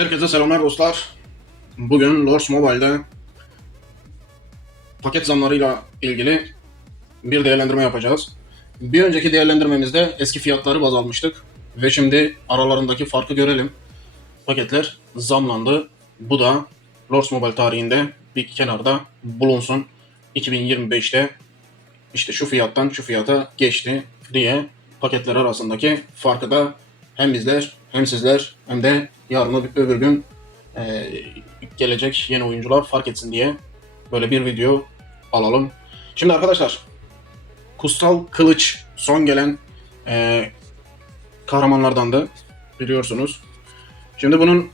Herkese selamlar dostlar. Bugün Lords Mobile'de paket zamlarıyla ilgili bir değerlendirme yapacağız. Bir önceki değerlendirmemizde eski fiyatları baz almıştık ve şimdi aralarındaki farkı görelim. Paketler zamlandı. Bu da Lords Mobile tarihinde bir kenarda bulunsun. 2025'te işte şu fiyattan şu fiyata geçti diye paketler arasındaki farkı da hem bizler hem sizler hem de yarın öbür gün gelecek yeni oyuncular fark etsin diye böyle bir video alalım. Şimdi arkadaşlar, Kutsal Kılıç son gelen kahramanlardandı biliyorsunuz. Şimdi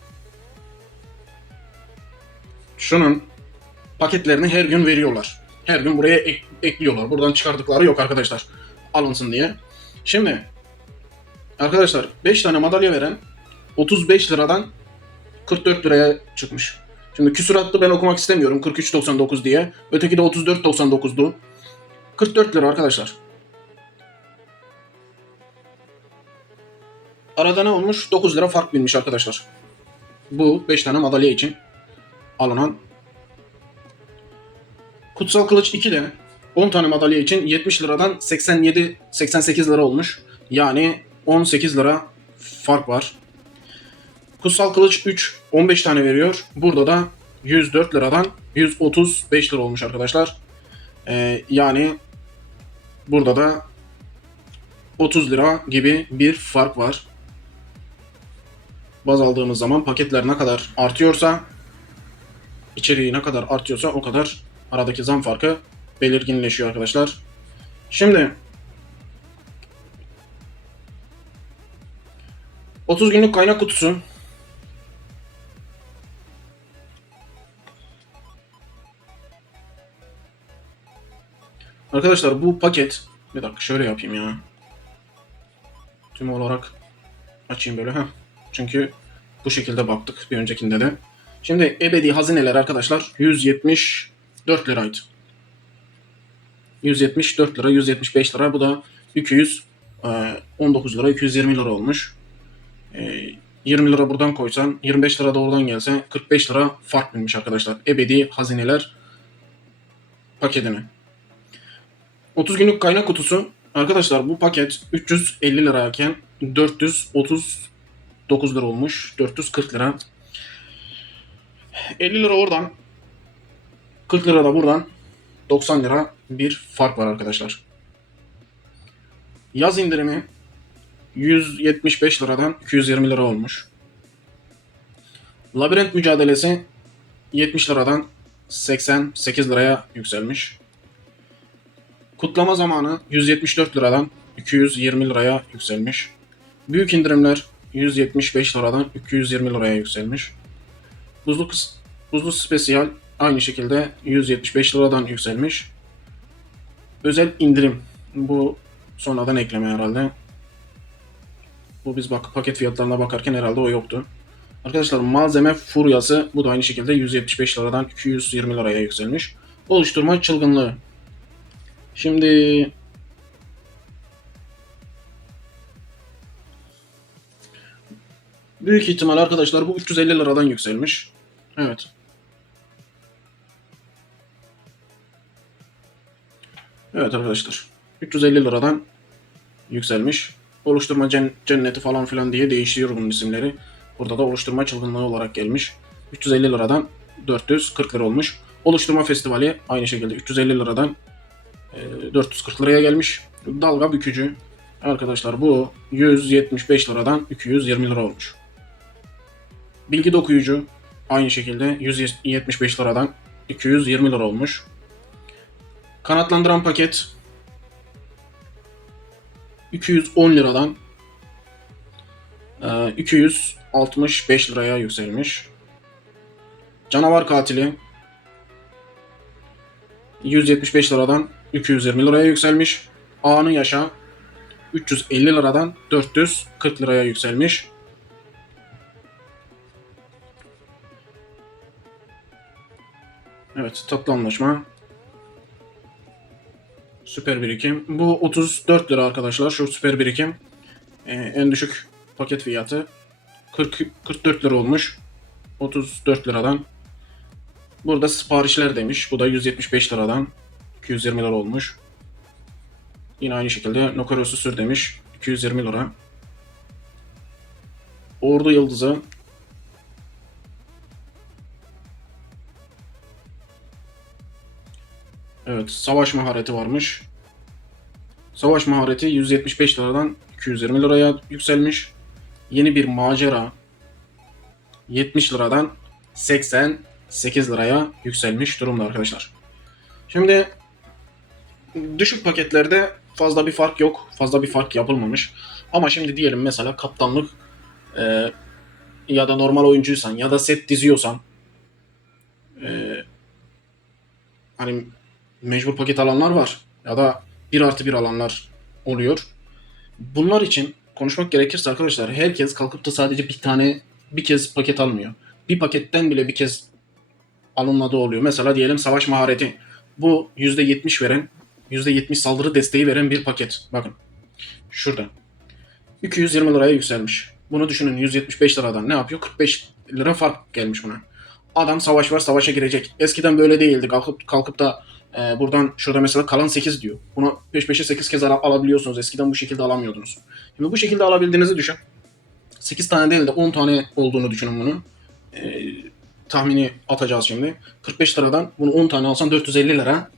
şunun paketlerini her gün veriyorlar. Her gün buraya ekliyorlar. Buradan çıkardıkları yok arkadaşlar. Alınsın diye. Şimdi arkadaşlar 5 tane madalya veren 35 liradan 44 liraya çıkmış. Şimdi küsuratlı ben okumak istemiyorum 43.99 diye. Öteki de 34.99'du. 44 lira arkadaşlar. Arada ne olmuş? 9 lira fark binmiş arkadaşlar. Bu 5 tane madalya için alınan. Kutsal Kılıç 2 de 10 tane madalya için 70 liradan 87-88 lira olmuş. Yani 18 lira fark var. Kutsal Kılıç 3 15 tane veriyor. Burada da 104 liradan 135 lira olmuş arkadaşlar. Yani burada da 30 lira gibi bir fark var. Baz aldığımız zaman paketler ne kadar artıyorsa, içeriği ne kadar artıyorsa o kadar aradaki zam farkı belirginleşiyor arkadaşlar. Şimdi 30 günlük kaynak kutusu. Arkadaşlar bu paket, bir dakika şöyle yapayım ya. Tüm olarak açayım böyle. Çünkü bu şekilde baktık bir öncekinde de. Şimdi ebedi hazineler arkadaşlar 174 liraydı. 174 lira, 175 lira. Bu da 219 lira, 220 lira olmuş. 20 lira buradan koysan, 25 lira da oradan gelse 45 lira fark binmiş arkadaşlar. Ebedi hazineler paketine. 30 günlük kaynak kutusu. Arkadaşlar bu paket 350 lirayken 439 lira olmuş. 440 lira. 50 lira oradan, 40 lira da buradan, 90 lira bir fark var arkadaşlar. Yaz indirimi 175 liradan 220 lira olmuş. Labirent mücadelesi 70 liradan 88 liraya yükselmiş. Kutlama zamanı 174 liradan 220 liraya yükselmiş. Büyük indirimler 175 liradan 220 liraya yükselmiş. Buzlu spesiyal aynı şekilde 175 liradan yükselmiş. Özel indirim, bu sonradan ekleme herhalde. Bu biz paket fiyatlarına bakarken herhalde o yoktu. Arkadaşlar malzeme furyası, bu da aynı şekilde 175 liradan 220 liraya yükselmiş. Oluşturma çılgınlığı. Şimdi büyük ihtimal arkadaşlar bu 350 liradan yükselmiş. Evet. Evet arkadaşlar. 350 liradan yükselmiş. Oluşturma cenneti falan filan diye değişiyor bunun isimleri. Burada da oluşturma çılgınlığı olarak gelmiş. 350 liradan 440 lira olmuş. Oluşturma festivali aynı şekilde 350 liradan 440 liraya gelmiş. Dalga bükücü arkadaşlar bu 175 liradan 220 lira olmuş. Bilgi dokuyucu aynı şekilde 175 liradan 220 lira olmuş. Kanatlandıran paket 210 liradan 265 liraya yükselmiş. Canavar katili 175 liradan 220 liraya yükselmiş. Anı yaşa 350 liradan 440 liraya yükselmiş. Evet, tatlı anlaşma. Süper birikim. Bu 34 lira arkadaşlar. Şu süper birikim. En düşük paket fiyatı 44 lira olmuş. 34 liradan. Burada siparişler demiş. Bu da 175 liradan 220 lira olmuş. Yine aynı şekilde Nokaryosu sür demiş. 220 lira. Ordu Yıldızı. Evet, savaş mahareti varmış. Savaş mahareti 175 liradan 220 liraya yükselmiş. Yeni bir macera 70 liradan 88 liraya yükselmiş durumda arkadaşlar. Şimdi düşük paketlerde fazla bir fark yok. Fazla bir fark yapılmamış. Ama şimdi diyelim mesela kaptanlık ya da normal oyuncuysan ya da set diziyorsan hani mecbur paket alanlar var ya da 1+1 alanlar oluyor. Bunlar için konuşmak gerekirse arkadaşlar herkes kalkıp da sadece bir kez paket almıyor. Bir paketten bile bir kez alınmadığı oluyor. Mesela diyelim savaş mahareti. Bu %70 veren, %70 saldırı desteği veren bir paket. Bakın şurada. 220 liraya yükselmiş. Bunu düşünün 175 liradan ne yapıyor? 45 lira fark gelmiş buna. Adam savaş var savaşa girecek. Eskiden böyle değildi. Kalkıp da buradan şurada mesela kalan 8 diyor. Bunu peş peşe 8 kez alabiliyorsunuz. Eskiden bu şekilde alamıyordunuz. Şimdi bu şekilde alabildiğinizi düşün. 8 tane değil de 10 tane olduğunu düşünün bunu. Tahmini atacağız şimdi. 45 liradan bunu 10 tane alsan 450 lira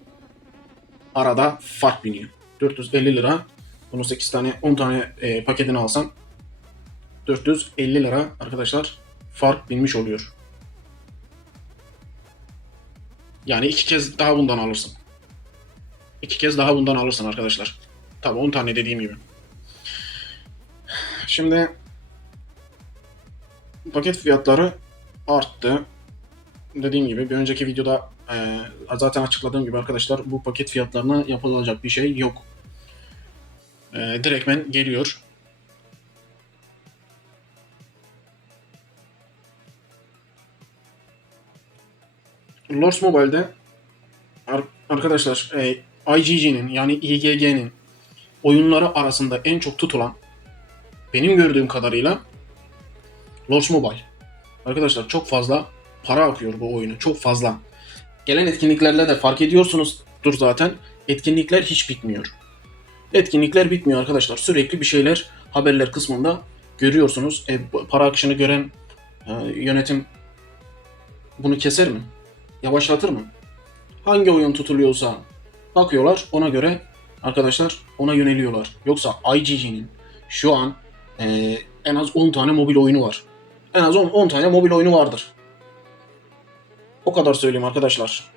arada fark biniyor. 450 lira. Bunu 8 tane 10 tane paketini alsan 450 lira arkadaşlar fark binmiş oluyor. Yani 2 kez daha bundan alırsın. 2 kez daha bundan alırsın arkadaşlar. Tabi 10 tane dediğim gibi. Şimdi paket fiyatları arttı. Dediğim gibi bir önceki videoda zaten açıkladığım gibi arkadaşlar bu paket fiyatlarına yapılacak bir şey yok. Direktmen geliyor. Lords Mobile'de arkadaşlar IGG'nin yani IGG'nin oyunları arasında en çok tutulan benim gördüğüm kadarıyla Lords Mobile. Arkadaşlar çok fazla para akıyor bu oyunu. Çok fazla. Gelen etkinliklerle de fark ediyorsunuzdur zaten. Etkinlikler hiç bitmiyor. Etkinlikler bitmiyor arkadaşlar. Sürekli bir şeyler haberler kısmında görüyorsunuz. Para akışını gören yönetim bunu keser mi? Yavaşlatır mı? Hangi oyun tutuluyorsa bakıyorlar ona göre arkadaşlar ona yöneliyorlar. Yoksa IGG'nin şu an en az 10 tane mobil oyunu var. En az 10 tane mobil oyunu vardır. O kadar söyleyeyim arkadaşlar.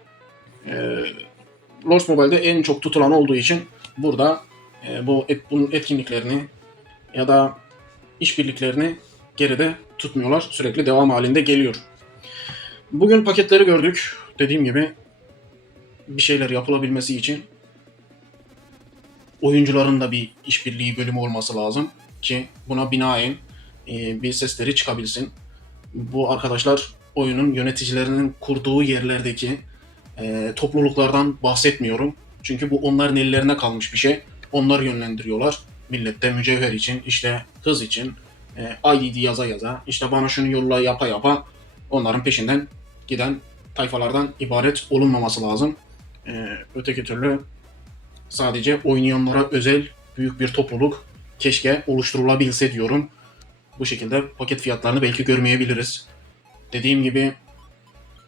Lords Mobile'de en çok tutulan olduğu için burada bunun etkinliklerini ya da işbirliklerini geride tutmuyorlar. Sürekli devam halinde geliyor. Bugün paketleri gördük. Dediğim gibi bir şeyler yapılabilmesi için oyuncuların da bir işbirliği bölümü olması lazım ki buna binaen bir sesleri çıkabilsin. Bu arkadaşlar oyunun yöneticilerinin kurduğu yerlerdeki topluluklardan bahsetmiyorum. Çünkü bu onların ellerine kalmış bir şey. Onlar yönlendiriyorlar. Millette mücevher için, işte hız için, IDD yaza yaza, işte bana şunu yolla yapa yapa onların peşinden giden tayfalardan ibaret olunmaması lazım. Öteki türlü sadece oynayanlara özel büyük bir topluluk keşke oluşturulabilse diyorum. Bu şekilde paket fiyatlarını belki görmeyebiliriz. Dediğim gibi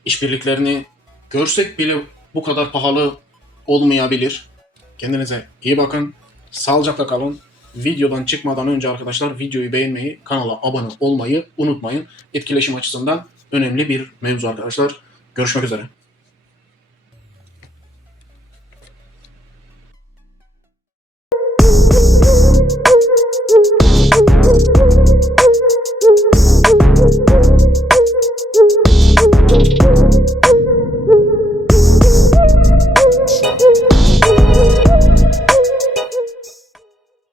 işbirliklerini görsek bile bu kadar pahalı olmayabilir. Kendinize iyi bakın. Sağlıcakla kalın. Videodan çıkmadan önce arkadaşlar videoyu beğenmeyi, kanala abone olmayı unutmayın. Etkileşim açısından önemli bir mevzu arkadaşlar. Görüşmek üzere.